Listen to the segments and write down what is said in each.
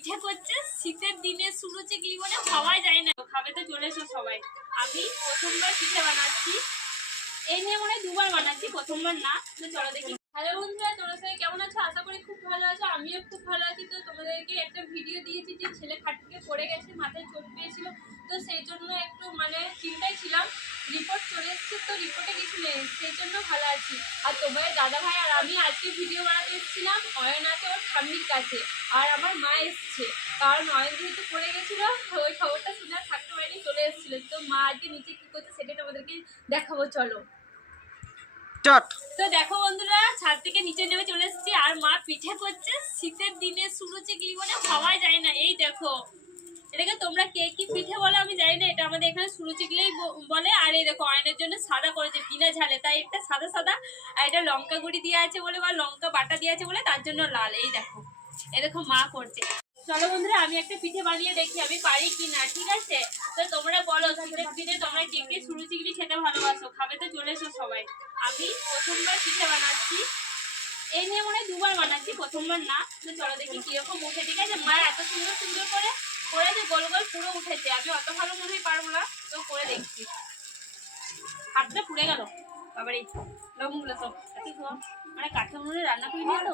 পিঠে করছে শীতের দিনে সুরো চিংড়ি বলে ভাবা যায় না। খাবে তো চলে এসো সবাই। আমি প্রথমবার পিঠে বানাচ্ছি, এই নিয়ে মনে হয় দুবার বানাচ্ছি, প্রথমবার না। তো চলো দেখি। হ্যালো বন্ধুরা, তোমরা সবাই কেমন আছো? আশা করি খুব ভালো আছো, আমিও খুব ভালো আছি। তো তোমাদেরকে একটা ভিডিও দিয়েছি যে ছেলে খাট থেকে পড়ে গেছে, মাথায় চোট পেয়েছিল, তো সেই জন্য একটু চিন্তায় ছিলাম। রিপোর্ট চলে এসছে, তো রিপোর্টে কিছু নেই, সেই জন্য ভালো আছি। আর তোমাদের দাদা ভাই আর আমি আজকে ভিডিও বানাতে এসেছিলাম অয়নাতে, ওর ঠাম্মির কাছে। আর আমার মা এসছে, কারণ অয়ন যেহেতু পড়ে গেছিলো, ওই খবরটা শুনে আর থাকতে পারিনি, চলে এসেছিল। তো মা আজকে নিচে কি করছে সেটা তোমাদেরকে দেখাবো, চলো। তো দেখো বন্ধুরা, ছাদ থেকে নিচে নেমে চলে এসেছি, আর মা পিঠে করছে শীতের দিনে সুরো চিংড়ি বলে ভাবা যায় না। এই দেখো, এটাকে তোমরা কে কি পিঠে বলে আমি জানি না, এটা আমাদের এখানে সুরো চিংড়ি বলে। আর এই দেখো অয়নের জন্য সাদা করেছে বিনা ঝালে, তাই এটা সাদা সাদা। আর এটা লঙ্কা গুঁড়ি দিয়ে আছে বলে, বা লঙ্কা বাটা দিয়ে আছে বলে তার জন্য লাল। এই দেখো, এই দেখো মা করছে। চলো বন্ধুরা, আমি একটা পিঠে বানিয়ে দেখি আমি পারি কি না, ঠিক আছে? তো তোমরা বলো, শীতের দিনে তোমরা কে কে সুরো চিংড়ি খেতে ভালোবাসো? খাবে তো চলে এসো সবাই। আমি প্রথমবার পিঠে বানাচ্ছি, এই নিয়ে মনে হয় দুবার বানাচ্ছি, প্রথমবার না। তো চলো দেখি কিরকম উঠে, ঠিক আছে? মা এত সুন্দর সুন্দর করে করেছে, গোল গোল পুরো উঠেছে। আমি অত ভালো মনে হয় পারবো না, তো করে দেখছি। হাতটা পুড়ে গেল বাবার, এই লবণগুলো সব মানে কাঠের মনে রান্না করে নিয়ে তো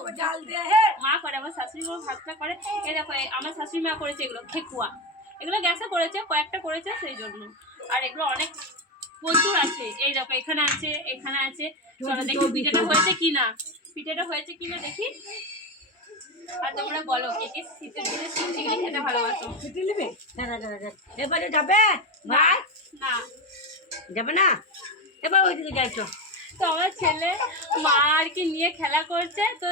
মা করে, আমার শাশুড়ি মা ভাতটা করে। এ দেখো আমার শাশুড়ি মা করেছে এগুলো ঠেকুয়া, এগুলো গ্যাসে করেছে, কয়েকটা করেছে সেই জন্য। আর এগুলো অনেক প্রচুর আছে, এই দেখো এখানে আছে, এখানে আছে। চলো দেখি পিঠেটা হয়েছে কিনা, পিঠেটা হয়েছে কিনা দেখি। আর তোমরা বলো কে কে শীতের দিনে সুরো চিংড়ি খেতে ভালোবাসো? এবারে যাবে ভাই? না যাবে না, এবার ওইদিকে যাইছো। তো আমার ছেলে মা আর কি নিয়ে খেলা করছে, তো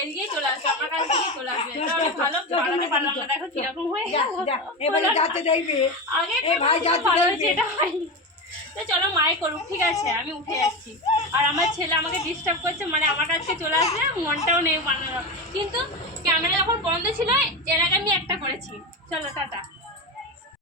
এদিকেই চলে আসবে, আমার কাছ থেকে চলে আসবে। তো আমি ভালো বানাতে পারলাম না, দেখো কিরকম হয়ে গেল। এবারে যাতে দেখবি আগে ভাই যাতে ভালো দেখবি। যেটা হয়নি। তো চলো মাই করুক, ঠিক আছে? আমি উঠে যাচ্ছি। আর আমার ছেলে আমাকে ডিস্টার্ব করছে, মানে আমার কাছে চলে আসবে, মনটাও নেই বানানো। কিন্তু ক্যামেরা যখন বন্ধ ছিল এর আগে আমি একটা করেছি। চলো টাটা।